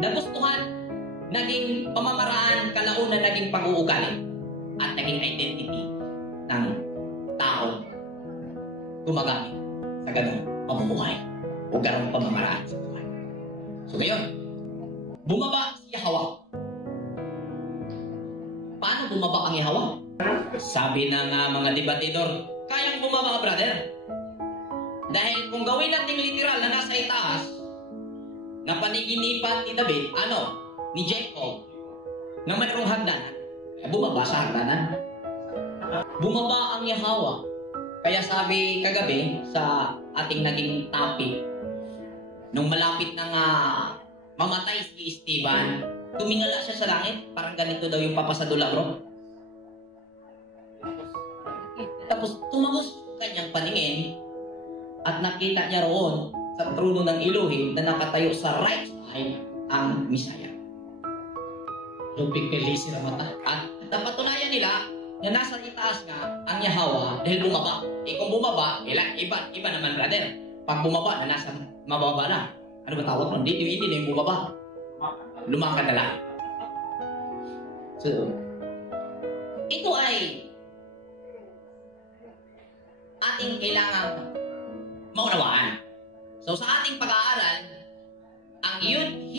nagustuhan, naging pamamaraan, kalaunan naging pag-uugali at naging identity ng tao gumagamit sa ganong pamumuhay o ganong pamamaraan sa buhay. So ngayon, bumaba si Yahweh. Paano bumaba ang Yahweh? Sabi ng mga debatidor, kayang bumaba, brother. Dahil kung gawin natin literal na nasa itaas, na paniginipan ni David, ni Jacob, na mayroong hagdanan, bumaba sa hagdanan. Bumaba ang Yahweh. Kaya sabi kagabi sa ating naging topic, nung malapit na nga mamatay si Esteban, tumingala siya sa langit, parang ganito daw yung papasadula, bro. Tapos tumagos kanyang paningin at nakita niya roon sa trono ng Elohim na nakatayo sa right side ang Messiah. Lupig kay Lisi Ramata. At napatunayan nila na nasa itaas nga ang Yahweh dahil bumaba. Kung bumaba, iba naman, brother. Pag bumaba na nasa mababa na. Ano ba tawag nun? Hindi na yung bumaba. Lumakan na lang. So, ito ay ating kailangang maunawaan. So, sa ating pag-aaral, ang youth